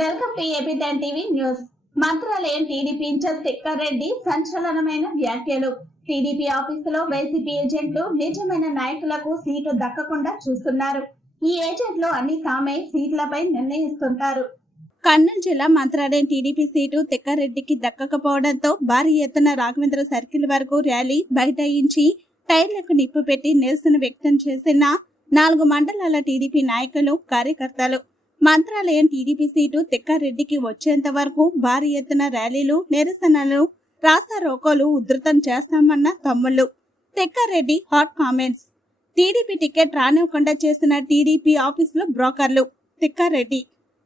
Welcome to AP ten TV news. Mantralayam TDP incharge Tikkareddy సంచలనమైన వ్యాఖ్యలు. TDP ఆఫీసులో YCP ఏజెంట్లు నిజమైన నాయకులకు సీటు దక్కకుండా చూస్తున్నారు. ఈ ఏజెంట్లు అన్ని తామే సీట్లపై నిర్ణయిస్తుంటారు. కర్నూలు జిల్లా మంత్రాలయం టీడీపీ సీటు తిక్కారెడ్డికి దక్కకపోవడంతో భారీ ఎత్తున రాఘవేంద్ర సర్కిల్ వరకు ర్యాలీ బైఠాయించి టైర్లకు నిప్పు పెట్టి నిరసన వ్యక్తం చేసిన నాలుగు మండలాల టీడీపీ నాయకులు కార్యకర్తలు. మంత్రాలయం టీడీపీ సీటు తిక్కారెడ్డికి వచ్చేంత వరకు భారీ ఎత్తున ర్యాలీలు నిరసనలు రాస్తా రోకోలు ఉధృతం చేస్తామన్న తమ్ముళ్ళు. Tikkareddy hot comments. TDP ticket రానివ్వకుండా చేసిన టీడీపీ ఆఫీసులో బ్రోకర్లు. తిక్కారెడ్డి.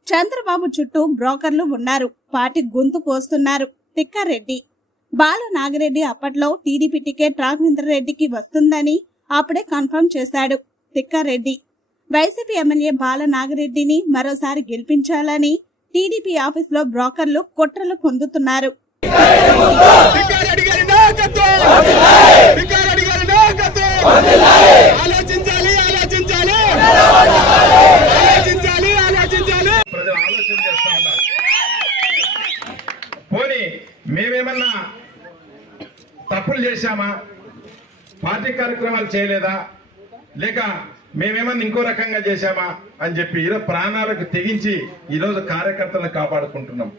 చంద్రబాబు చుట్టూ బ్రోకర్లు ఉన్నారు. పాటి గొంతు కోస్తున్నారు. తిక్కారెడ్డి. బాలు నాగిరెడ్డి అప్పట్లో టీడీపీ టికెట్ రాఘవేంద్ర రెడ్డికి వస్తుందని అప్పుడే కన్ఫర్మ్ చేశాడు. తిక్కారెడ్డి. వైసీపీ ఎమ్మెల్యే బాల నాగిరెడ్డిని మరోసారి గెలిపించాలని టీడీపీ ఆఫీసులో బ్రోకర్లు కుట్రలు పొందుతున్నారు. మేమేమన్నా తప్పులు చేశామా? పార్టీ కార్యక్రమాలు చేయలేదా? లేక మేమేమన్నా ఇంకో రకంగా చేశామా అని చెప్పి ఈరోజు ప్రాణాలకు తెగించి ఈరోజు కార్యకర్తలను కాపాడుకుంటున్నాం.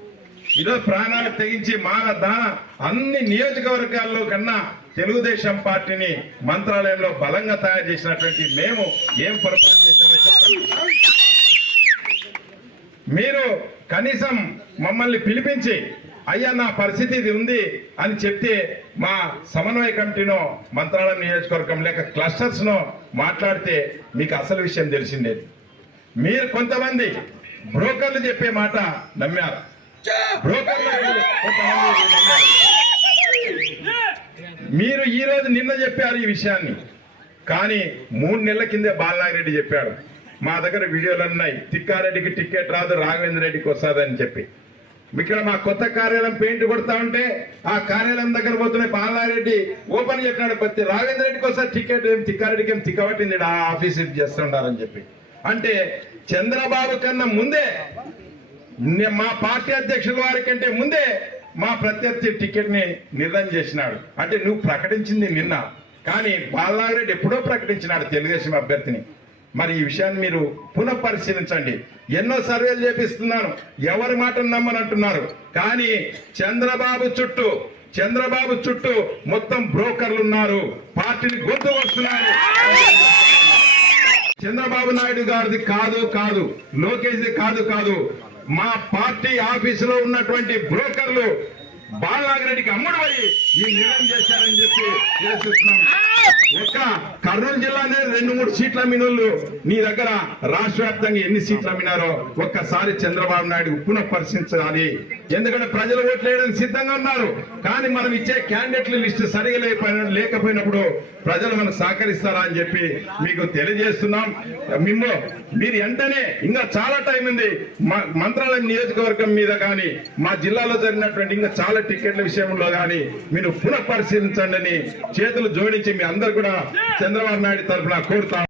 ఈరోజు ప్రాణాలకు తెగించి మాన దాన అన్ని నియోజకవర్గాల్లో కన్నా తెలుగుదేశం పార్టీని మంత్రాలయంలో బలంగా తయారు చేసినటువంటి మేము ఏం పొరపాటు చేశామో చెప్పండి. మీరు కనీసం మమ్మల్ని పిలిపించి అయ్యా నా పరిస్థితి ఇది ఉంది అని చెప్తే మా సమన్వయ కమిటీనో మంత్రాలయం నియోజకవర్గం లేక క్లస్టర్స్ను మాట్లాడితే మీకు అసలు విషయం తెలిసిందే మీరు కొంతమంది బ్రోకర్లు చెప్పే మాట నమ్మారు. బ్రోకర్లు మీరు ఈ రోజు నిన్న చెప్పారు ఈ విషయాన్ని. కానీ మూడు నెలల కిందే బాలనాగిరెడ్డి చెప్పాడు. మా దగ్గర వీడియోలు ఉన్నాయి. తిక్కారెడ్డికి టికెట్ రాదు రాఘవేంద్ర రెడ్డికి వస్తుందని చెప్పి. ఇక్కడ మా కొత్త కార్యాలయం పెయింట్ కొడతా ఉంటే ఆ కార్యాలయం దగ్గర పోతున్న బాలారెడ్డి. ఓపెన్ చెప్పినాడు ప్రతి రాఘవేంద్ర రెడ్డికి వస్తే టికెట్ ఏం తిక్కారెడ్డికి ఏం తిక్కబట్టింది ఆ ఆఫీస్ చేస్తుండాలని చెప్పి. అంటే చంద్రబాబు కన్నా ముందే మా పార్టీ అధ్యక్షుల వారి కంటే ముందే మా ప్రత్యర్థి టికెట్ని నిర్ణయం చేసినాడు. అంటే నువ్వు ప్రకటించింది నిన్న. కానీ బాలనాగరెడ్డి ఎప్పుడో ప్రకటించినాడు తెలుగుదేశం అభ్యర్థిని. మరి ఈ విషయాన్ని మీరు పునః పరిశీలించండి ఎన్నో సర్వేలు చేపిస్తున్నాను. ఎవరి మాటను నమ్మనంటున్నారు కానీ చంద్రబాబు చుట్టూ చంద్రబాబు చుట్టూ మొత్తం బ్రోకర్లు ఉన్నారు. పార్టీని గొంతు వస్తున్నారు చంద్రబాబు నాయుడు గారిది కాదు కాదు. లోకేష్ది కాదు కాదు. మా పార్టీ ఆఫీసులో ఉన్నటువంటి బ్రోకర్లు బాలనాగిరెడ్డికి అమ్ముడు పోయి ఈ నిర్ణయం చేశారని చెప్పి తెలిసిస్తున్నాం ఒక్క కర్నూలు జిల్లానే రెండు మూడు సీట్ల మినులు నీ దగ్గర రాష్ట్ర వ్యాప్తంగా ఎన్ని సీట్లు అమ్మినారో ఒక్కసారి చంద్రబాబు నాయుడు పునః పరిశీలించాలి ఎందుకంటే ప్రజలు ఓట్లు వేయడానికి సిద్ధంగా ఉన్నారు. కానీ మనం ఇచ్చే క్యాండిడేట్ల లిస్టు సరిగా లేకపోయిన- లేకపోయినప్పుడు ప్రజలు మనకు సహకరిస్తారా అని చెప్పి మీకు తెలియజేస్తున్నాం. మిమ్ము మీరు వెంటనే ఇంకా చాలా టైం ఉంది. మ- మంత్రాలయం నియోజకవర్గం మీద కానీ మా జిల్లాలో జరిగినటువంటి ఇంకా చాలా టికెట్ల విషయంలో కానీ మీరు పునఃపరిశీలించండి చేతులు జోడించి మీ అందరు కూడా చంద్రబాబు నాయుడు తరఫున కోరుతా